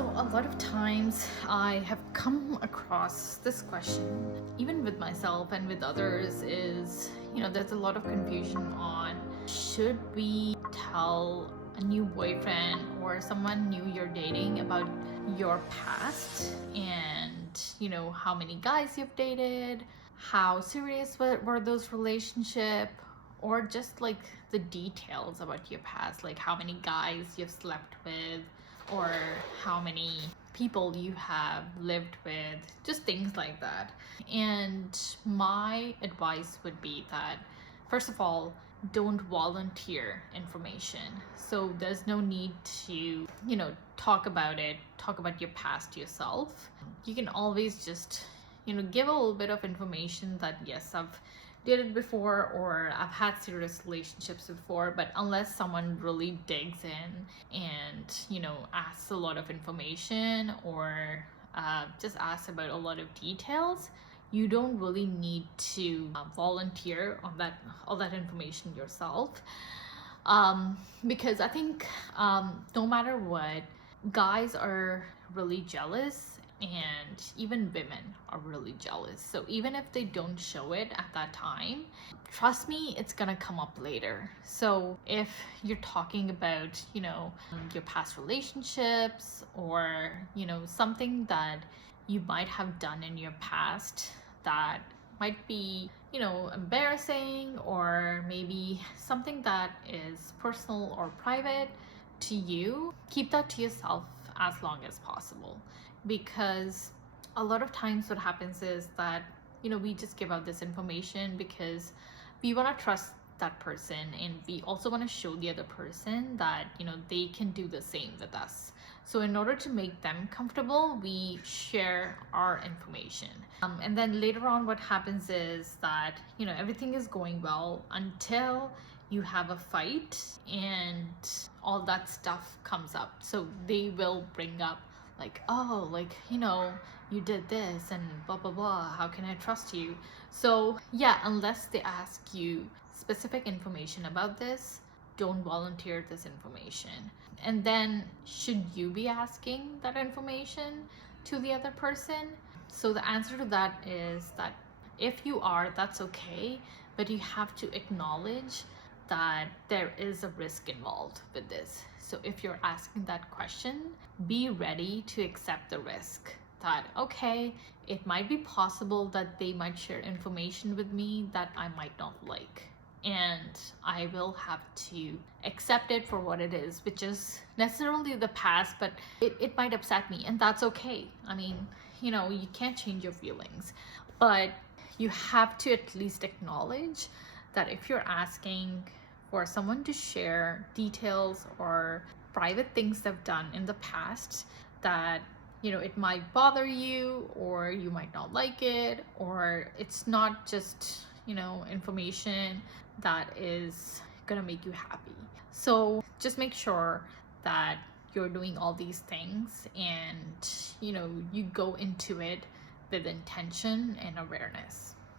So a lot of times I have come across this question, even with myself and with others, is, there's a lot of confusion on should we tell a new boyfriend or someone new you're dating about your past and, how many guys you've dated, how serious were those relationships, or just like the details about your past, like how many guys you've slept with or how many people you have lived with, just things like that. And my advice would be that, first of all, don't volunteer information. So there's no need to, talk about your past yourself. You can always just, give a little bit of information that, yes, I've dated before or I've had serious relationships before, but unless someone really digs in and asks a lot of information or just asks about a lot of details, you don't really need to volunteer on all that information yourself, because I think no matter what, guys are really jealous and even women are really jealous. So even if they don't show it at that time, trust me, it's gonna come up later. So if you're talking about, your past relationships or, something that you might have done in your past that might be, embarrassing, or maybe something that is personal or private to you, keep that to yourself as long as possible. Because a lot of times what happens is that we just give out this information because we want to trust that person, and we also want to show the other person that they can do the same with us. So in order to make them comfortable, we share our information, and then later on what happens is that everything is going well until you have a fight and all that stuff comes up. So they will bring up like, oh, like, you did this and blah, blah, blah. How can I trust you? So yeah, unless they ask you specific information about this, don't volunteer this information. And then should you be asking that information to the other person? So the answer to that is that if you are, that's okay, but you have to acknowledge that there is a risk involved with this. So if you're asking that question, be ready to accept the risk that, okay, it might be possible that they might share information with me that I might not like. And I will have to accept it for what it is, which is necessarily the past, but it might upset me, and that's okay. I mean, you can't change your feelings, but you have to at least acknowledge that if you're asking for someone to share details or private things they've done in the past, that it might bother you, or you might not like it, or it's not just information that is gonna make you happy. So just make sure that you're doing all these things and you go into it with intention and awareness.